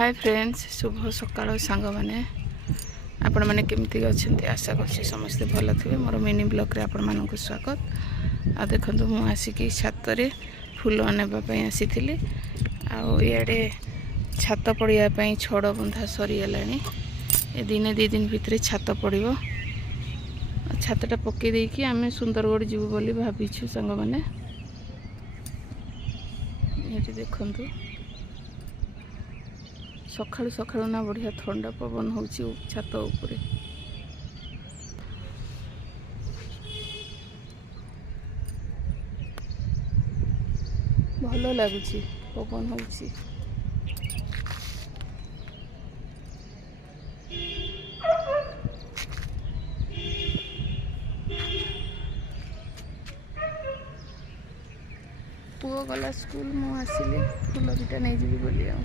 Hi friends शुभ सकाळ सांग मैंने आपण मैंने केमती अच्छा आशा कर समस्ते भल थे मोर मिनी ब्लॉग रे आपण मानक स्वागत आ देखो मु आसिकी छात फूल नापी आसी आड़े छात पड़ापी छड़ बंधा सरीगला ए दिने दी दिन भितर छात पड़ो छातटा पकई देकी आम सुंदरगढ़ जीवु बोली भाविछु सांग मैंने ये देखु सकाळु सकाळु ना बढ़िया ठंडा पवन होची छात उपरे भल लगुची पवन होची। पुओ गला स्कूल मु आसिली फूल दुटा नहीं जीवी बोली आ